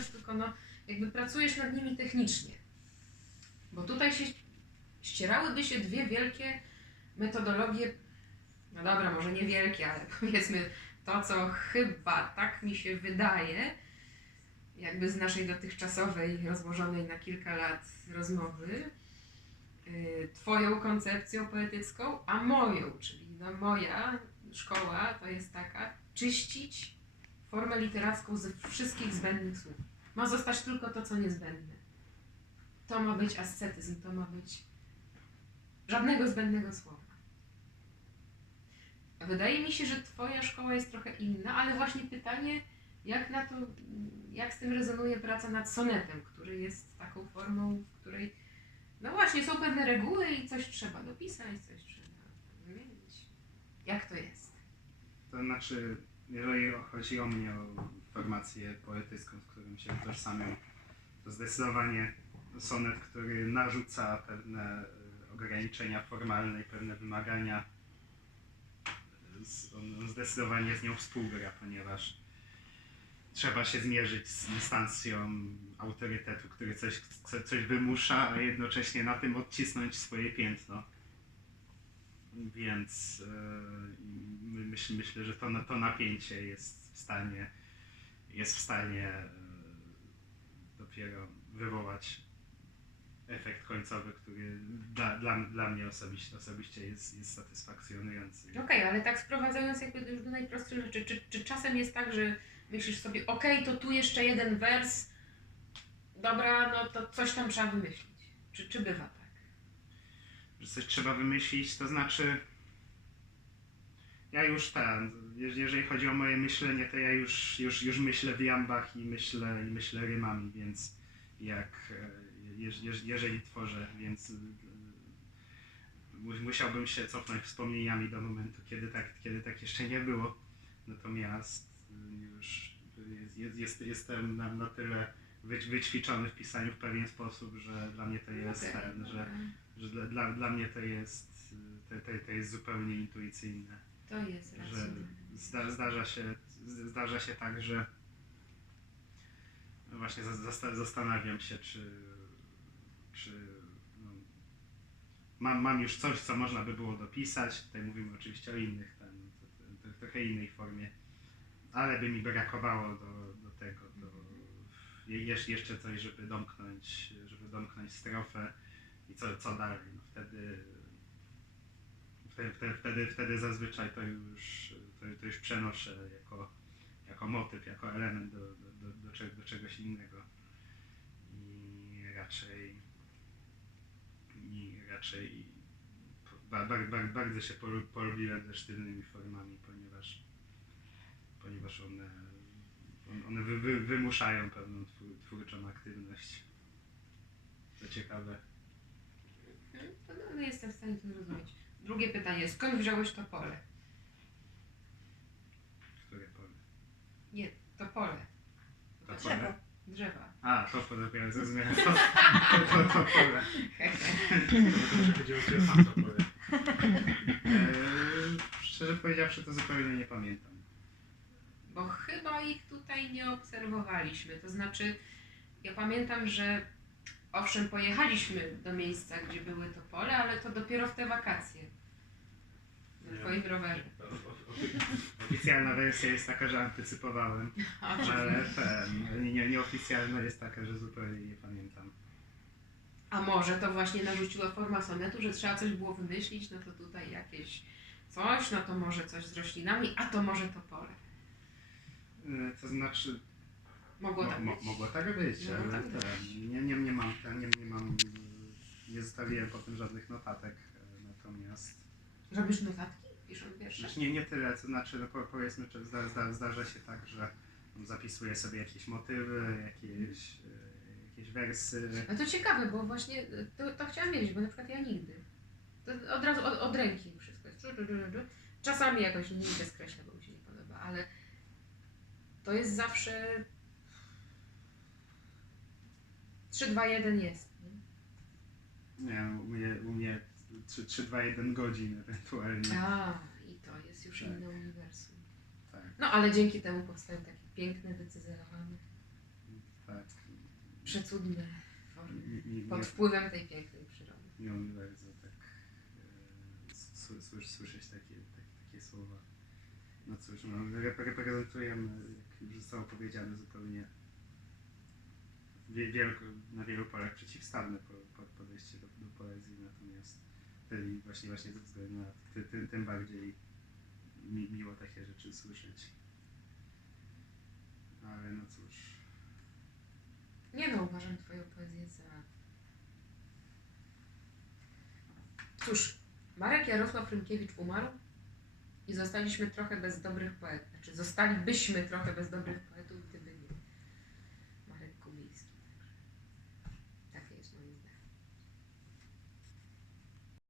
tworzysz, tylko no, jakby pracujesz nad nimi technicznie. Bo tutaj się ścierałyby się dwie wielkie metodologie, no dobra, może nie wielkie, ale powiedzmy to, co chyba tak mi się wydaje, jakby z naszej dotychczasowej, rozłożonej na kilka lat rozmowy, y, Twoją koncepcją poetycką, a moją, czyli no moja szkoła to jest taka, czyścić formę literacką ze wszystkich zbędnych słów. Ma zostać tylko to, co niezbędne. To ma być ascetyzm, to ma być żadnego zbędnego słowa. Wydaje mi się, że Twoja szkoła jest trochę inna, ale właśnie pytanie, jak na to, jak z tym rezonuje praca nad sonetem, który jest taką formą, w której, no właśnie, są pewne reguły i coś trzeba dopisać, coś trzeba wymienić. Jak to jest? To znaczy, jeżeli chodzi o mnie, o formację poetycką, z którą się utożsamiam, to zdecydowanie sonet, który narzuca pewne e, ograniczenia formalne i pewne wymagania, on zdecydowanie z nią współgra, ponieważ trzeba się zmierzyć z instancją autorytetu, który coś, co- coś wymusza, a jednocześnie na tym odcisnąć swoje piętno. Więc my- myśl, myślę, że to, to napięcie jest w stanie, jest w stanie e, dopiero wywołać efekt końcowy, który dla, dla, dla mnie osobiście, osobiście jest, jest satysfakcjonujący. Okej, ale tak sprowadzając jakby już do najprostszych rzeczy, czy, czy czasem jest tak, że myślisz sobie, okej, to tu jeszcze jeden wers, dobra, no to coś tam trzeba wymyślić. Czy, czy bywa tak? Coś trzeba wymyślić, to znaczy ja już ten, je- jeżeli chodzi o moje myślenie, to ja już, już, już myślę w jambach i myślę, i myślę rymami, więc jak, e, je, je, jeżeli tworzę, więc e, mu- musiałbym się cofnąć wspomnieniami do momentu, kiedy tak, kiedy tak jeszcze nie było, natomiast e, już jest, jest, jest, jestem na, na tyle wyćwiczony w pisaniu w pewien sposób, że dla mnie to jest Okej, ten, że że dla, dla, dla mnie to jest, to, to, to jest zupełnie intuicyjne. To jest Że zda, zdarza, się, zdarza się tak, że no właśnie za- zasta- zastanawiam się, czy, czy no, mam, mam już coś, co można by było dopisać. Tutaj mówimy oczywiście o innych, to, trochę innej formie, ale by mi brakowało do, do tego, jeszcze, jeszcze coś, żeby domknąć, żeby domknąć strofę i co, co dalej. No wtedy, wtedy, wtedy, wtedy, zazwyczaj to już, to, to już przenoszę jako, jako motyw, jako element do, do, do, do, do czegoś innego. I raczej i raczej ba, ba, ba, bardzo się polu- polubiłem ze sztywnymi formami, ponieważ ponieważ one, on- one wy, wy, wymuszają pewną twór, twórczą aktywność. To ciekawe. No, no jestem w stanie to zrozumieć. Drugie pytanie, skąd wziąłeś to pole? Które pole? Nie, to pole. To Drzewo. pole? Drzewa. A, to pole, dopiero zrozumiałem. To, to, to, to pole. Chodziło o sam to pole. Eee, szczerze powiedziawszy, to zupełnie nie pamiętam. Bo chyba ich tutaj nie obserwowaliśmy. To znaczy, ja pamiętam, że owszem, pojechaliśmy do miejsca, gdzie były to pole, ale to dopiero w te wakacje. Na twoim rowerze. Oficjalna wersja jest taka, że antycypowałem, ale ten, nie, nieoficjalna jest taka, że zupełnie nie pamiętam. A może to właśnie narzuciła forma sonetu, że trzeba coś było wymyślić, no to tutaj jakieś coś, no to może coś z roślinami, a to może to pole. Eee, to znaczy, Mogło Mo, tak mo, być. mogło tak być, Mogło ale tak ten, być. nie, nie, nie mam, ten, nie, nie mam, nie zostawiłem potem żadnych notatek, e, natomiast Robisz notatki? Pisząc wiersze? znaczy nie, nie tyle, to znaczy, no, po- powiedzmy, że zda, zda, zdarza się tak, że zapisuję sobie jakieś motywy, jakieś, e, jakieś wersy, No to ciekawe, bo właśnie y, to, to chciałam wiedzieć, bo na przykład ja nigdy. To od razu od, od ręki wszystko jest. Czasami jakoś linijkę skreślę, bo mi się nie podoba, ale to jest zawsze 3, 2, 1 jest. Nie? nie u mnie, u mnie 3, 3, 2, 1 godzin ewentualnie. A, i to jest już Tak. inne uniwersum. Tak, No ale dzięki temu powstają takie piękne, wycyzerowane. tak. przecudne formy. Mi, mi, Pod wpływem tej pięknej przyrody. miło mi bardzo tak e, s- słysz, słyszeć takie, tak, takie słowa. No cóż, no, rep- reprezentujemy, jak już zostało powiedziane, zupełnie wie, wielko, na wielu polach przeciwstawne po, po, podejście do, do poezji, natomiast wtedy właśnie, właśnie ze względu na ty, tym, tym bardziej mi, miło takie rzeczy słyszeć. Ale no cóż, Nie no, uważam Twoją poezję za... Cóż, Marek Jarosław Rynkiewicz umarł i zostaliśmy trochę bez dobrych poetów. Znaczy, zostalibyśmy trochę bez dobrych poetów, gdyby